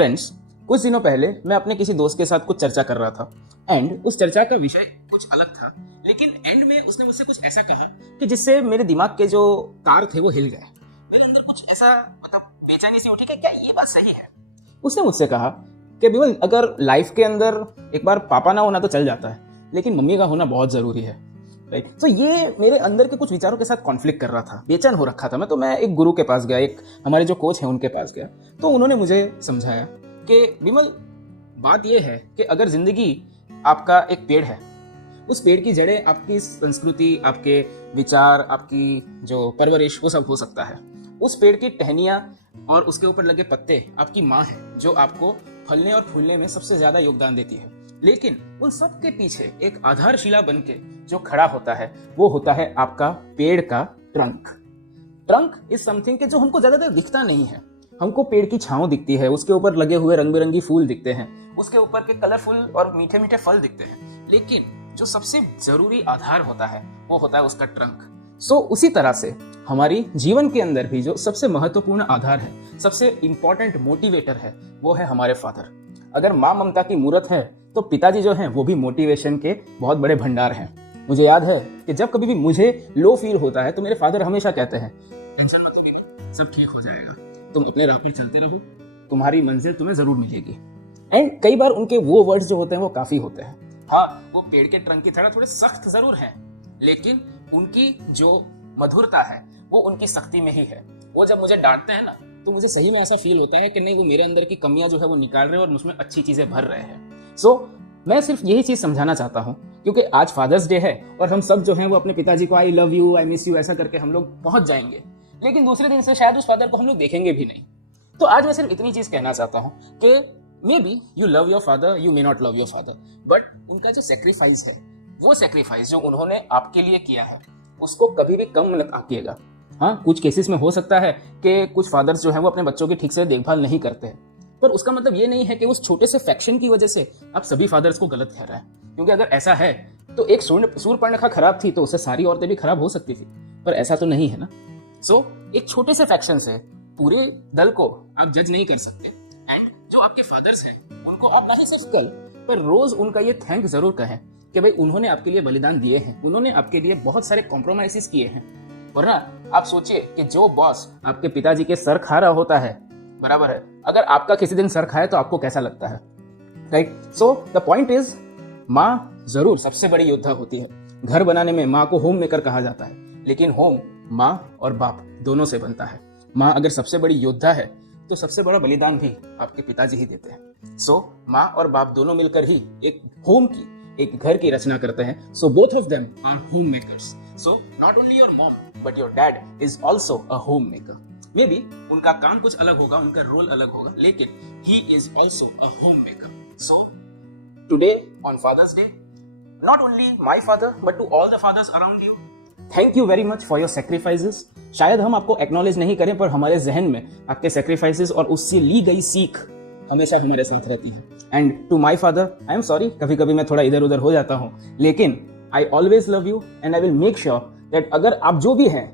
Friends, कुछ दिनों पहले मैं अपने किसी दोस्त के साथ कुछ चर्चा कर रहा था एंड उस चर्चा का विषय कुछ अलग था, लेकिन एंड में उसने मुझसे कुछ ऐसा कहा कि जिससे मेरे दिमाग के जो तार थे वो हिल गए। मेरे अंदर कुछ ऐसा बेचैनी सी उठी कि क्या ये बात सही है। उसने मुझसे कहा कि विमल, अगर लाइफ के अंदर एक बार पापा ना होना तो चल जाता है, लेकिन मम्मी का होना बहुत जरूरी है। राइट। तो ये मेरे अंदर के कुछ विचारों के साथ कॉन्फ्लिक्ट कर रहा था, बेचैन हो रखा था मैं। तो मैं एक गुरु के पास गया, एक हमारे जो कोच हैं उनके पास गया। तो उन्होंने मुझे समझाया कि विमल, बात यह है कि अगर जिंदगी आपका एक पेड़ है, उस पेड़ की जड़ें आपकी संस्कृति, आपके विचार, आपकी जो परवरिश, वो सब हो सकता है। उस पेड़ की टहनियाँ और उसके ऊपर लगे पत्ते आपकी माँ है, जो आपको फलने और फूलने में सबसे ज्यादा योगदान देती है। लेकिन उन सब के पीछे एक आधारशिला बनके जो खड़ा होता है, वो होता है आपका पेड़ का ट्रंक। ट्रंक इज समथिंग के जो हमको ज्यादातर दिखता नहीं है। हमको पेड़ की छांव दिखती है, उसके ऊपर लगे हुए रंग बिरंगी फूल दिखते हैं, उसके ऊपर के कलरफुल और मीठे मीठे फल दिखते हैं, लेकिन जो सबसे जरूरी आधार होता है वो होता है उसका ट्रंक। सो उसी तरह से हमारी जीवन के अंदर भी जो सबसे महत्वपूर्ण आधार है, सबसे इंपॉर्टेंट मोटिवेटर है, वो है हमारे फादर। अगर माँ ममता की मूरत है तो पिताजी जो हैं वो भी मोटिवेशन के बहुत बड़े भंडार हैं। मुझे याद है कि जब कभी भी मुझे लो फील होता है तो मेरे फादर हमेशा कहते हैं, टेंशन मत लो, सब ठीक हो जाएगा, तुम अपने राह पे चलते रहो, तुम्हारी मंजिल तुम्हें जरूर मिलेगी। एंड कई बार उनके वो वर्ड्स जो होते हैं वो काफी होते हैं। हाँ, वो पेड़ के ट्रंक की तरह थोड़े सख्त जरूर हैं, लेकिन उनकी जो मधुरता है वो उनकी सख्ती में ही है। वो जब मुझे डांटते हैं ना, तो मुझे सही में ऐसा फील होता है कि नहीं, वो मेरे अंदर की कमियां जो है वो निकाल रहे हैं और उसमें अच्छी चीजें भर रहे हैं। सो मैं सिर्फ यही चीज समझाना चाहता हूँ, क्योंकि आज फादर्स डे है और हम सब जो हैं वो अपने पिताजी को I love you, I miss you ऐसा करके हम लोग पहुंच जाएंगे, लेकिन दूसरे दिन से शायद उस फादर को हम लोग देखेंगे भी नहीं। तो आज मैं सिर्फ इतनी चीज कहना चाहता हूँ कि may be you love your father, you may not love your father, but उनका जो सेक्रीफाइस है, वो सेक्रीफाइस जो उन्होंने आपके लिए किया है, उसको कभी भी कम मत आंकिएगा। हाँ, कुछ केसेस में हो सकता है कि कुछ फादर्स जो है वो अपने बच्चों की ठीक से देखभाल नहीं करते हैं, पर उसका मतलब ये नहीं है कि उस छोटे से फैक्शन की वजह से आप सभी फादर्स को गलत कह रहे हैं। क्योंकि अगर ऐसा है तो एक सूर्पणखा खराब थी तो उससे सारी औरतें भी खराब हो सकती थी, पर ऐसा तो नहीं है ना। सो एक छोटे से फैक्शन से पूरे दल को आप जज नहीं कर सकते। एंड जो आपके फादर्स हैं उनको आप ना ही सिर्फ कल पर रोज उनका ये थैंक जरूर कहें कि भाई उन्होंने आपके लिए बलिदान दिए हैं, उन्होंने आपके लिए बहुत सारे कॉम्प्रोमाइजेस किए हैं। वरना आप सोचिए कि जो बॉस आपके पिताजी के सर खा रहा होता है, बराबर है, अगर आपका किसी दिन सर खाए तो आपको कैसा लगता है। Right. So the point is, माँ जरूर सबसे बड़ी योद्धा होती है। घर बनाने में माँ को होम मेकर कहा जाता है, लेकिन होम माँ और बाप दोनों से बनता है। माँ अगर सबसे बड़ी योद्धा है तो सबसे बड़ा बलिदान भी आपके पिताजी ही देते हैं। सो माँ और बाप दोनों मिलकर ही एक होम की, एक घर की रचना करते हैं। So both of them are home makers. So not only your mom but your dad is also a home maker. May be उनका काम कुछ अलग होगा, उनका रोल अलग होगा, लेकिन he is also a home maker. So today on fathers day, not only my father but to all the fathers around you, thank you very much for your sacrifices। शायद हम आपको एक्नॉलेज नहीं करें, पर हमारे जहन में आपके सेक्रीफाइसेस और उससे ली गई सीख हमेशा हमारे साथ रहती है। And to my father, I am sorry, कभी कभी मैं थोड़ा इधर उधर हो जाता हूँ, लेकिन I always love you and I will make sure that अगर आप जो भी हैं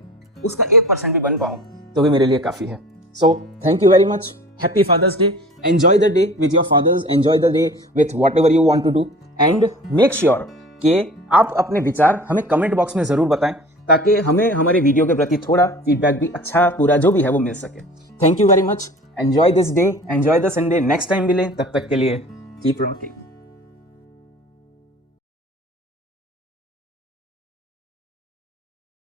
उसका 1% भी बन पाऊँ तो भी मेरे लिए काफी है। So thank you very much, happy Father's Day, enjoy the day with your fathers, enjoy the day with whatever you want to do, and make sure कि आप अपने विचार हमें कमेंट बॉक्स में जरूर बताएं, ताकि हमें हमारे वीडियो के प्रति थोड़ा फीडबैक भी अच्छा पूरा जो भी है वो मिल सके। Thank you very much, enjoy this day, enjoy the Sunday, next time मिले, तब तक के लिए कीप रॉकिंग।